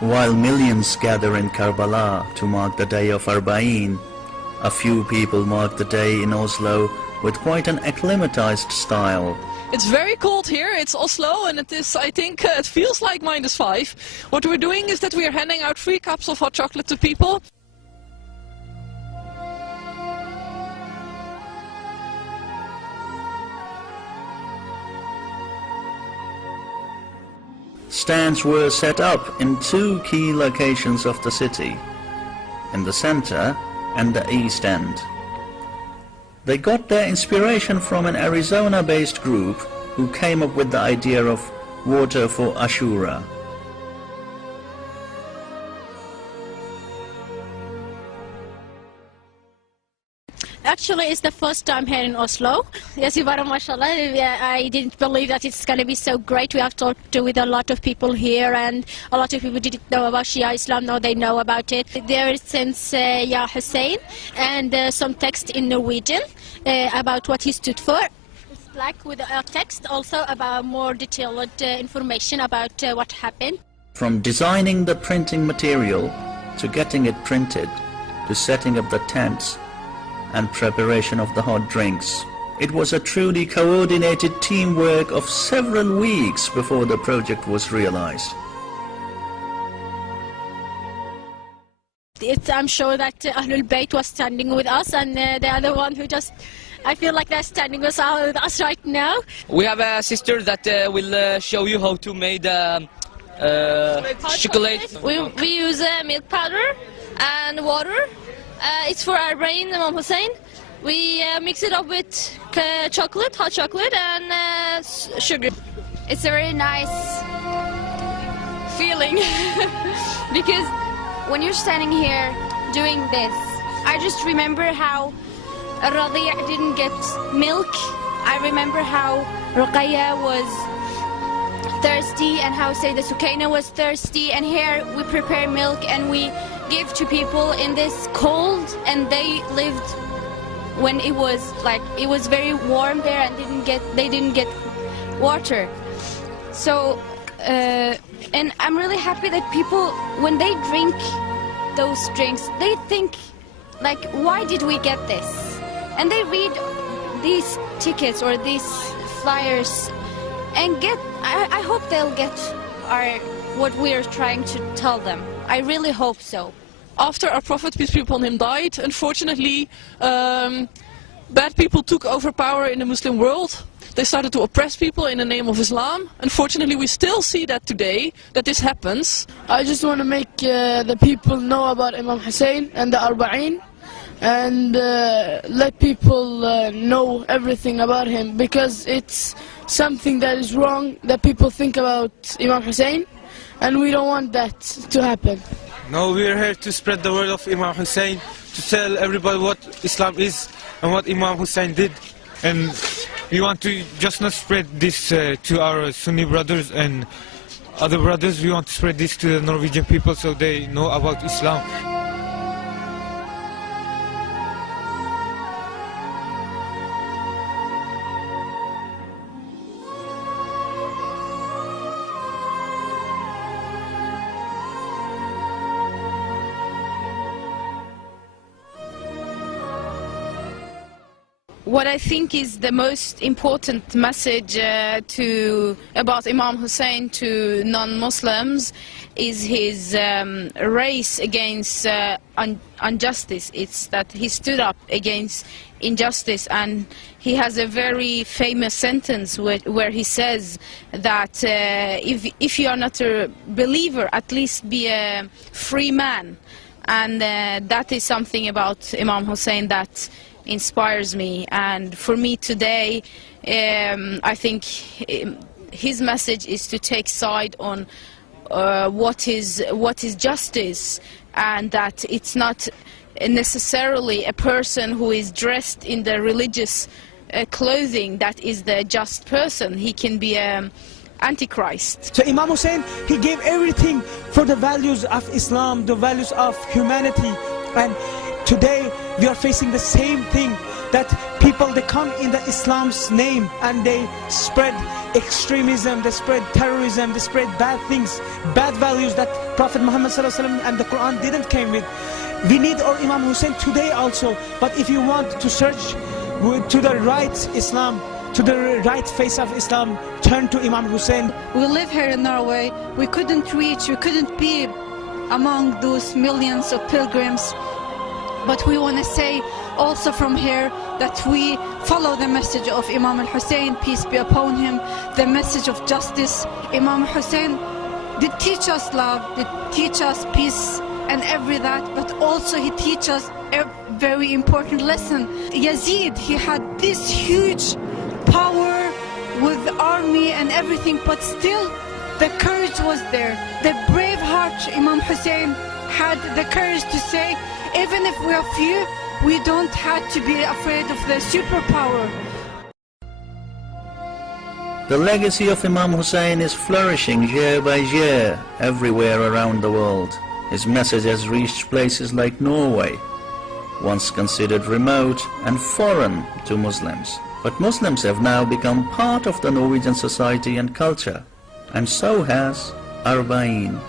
While millions gather in Karbala to mark the day of Arba'in, a few people mark the day in Oslo with quite an acclimatized style. It's very cold here, it's Oslo, and it is, I think, it feels like -5. What we're doing is that we are handing out free cups of hot chocolate to people. Stands were set up in 2 key locations of the city, in the center and the east end. They got their inspiration from an Arizona-based group who came up with the idea of water for Ashura. Actually, it's the first time here in Oslo. Yes, mashallah. I didn't believe that it's going to be so great. We have talked with a lot of people here, and a lot of people didn't know about Shia Islam. Now they know about it. There is since Ya Hussein, and some text in Norwegian about what he stood for. It's black with a text also about more detailed information about what happened. From designing the printing material to getting it printed to setting up the tents and preparation of the hot drinks, it was a truly coordinated teamwork of several weeks before the project was realized. I'm sure that Ahlul Bayt was standing with us, and the other one who just, I feel like they're standing with us right now. We have a sister that will show you how to make chocolate. We use milk powder and water. It's for our brain, Imam Hussein. We mix it up with chocolate, hot chocolate, and sugar. It's a very nice feeling because when you're standing here doing this, I just remember how Radia didn't get milk. I remember how Ruqayya was thirsty and how Sayyidah Sukaina was thirsty, and here we prepare milk and we give to people in this cold, and they lived when it was very warm there and they didn't get water. So and I'm really happy that people, when they drink those drinks, they think like, why did we get this? And they read these tickets or these flyers and I hope they'll get what we're trying to tell them. I really hope so. After our Prophet, peace be upon him, died, unfortunately, bad people took over power in the Muslim world. They started to oppress people in the name of Islam. Unfortunately, we still see that today, that this happens. I just want to make the people know about Imam Hussein and the Arba'in, and let people know everything about him, because it's something that is wrong that people think about Imam Hussein, and we don't want that to happen. No, we are here to spread the word of Imam Hussein, to tell everybody what Islam is and what Imam Hussein did. And we want to just not spread this to our Sunni brothers and other brothers. We want to spread this to the Norwegian people so they know about Islam. What I think is the most important message about Imam Hussein to non-Muslims is his race against injustice. It's that he stood up against injustice, and he has a very famous sentence where he says that if you are not a believer, at least be a free man. And that is something about Imam Hussein that inspires me, and for me today I think his message is to take side on what is justice, and that it's not necessarily a person who is dressed in the religious clothing that is the just person. He can be an antichrist. So Imam Hussein, he gave everything for the values of Islam, the values of humanity, and Today we are facing the same thing, that people, they come in the Islam's name and they spread extremism, they spread terrorism, they spread bad things, bad values that Prophet Muhammad ﷺ and the Quran didn't came with. We need our Imam Hussein today also, but if you want to search to the right Islam, to the right face of Islam, turn to Imam Hussein. We live here in Norway, we couldn't be among those millions of pilgrims, but we want to say also from here that we follow the message of Imam al-Hussein, peace be upon him, the message of justice. Imam Hussein did teach us love, did teach us peace and every that, but also he teaches us a very important lesson. Yazid, he had this huge power with the army and everything, but still the courage was there. The brave heart Imam Hussein had the courage to say, even if we are few, we don't have to be afraid of the superpower. The legacy of Imam Hussein is flourishing year by year everywhere around the world. His message has reached places like Norway, once considered remote and foreign to Muslims. But Muslims have now become part of the Norwegian society and culture, and so has Arba'in.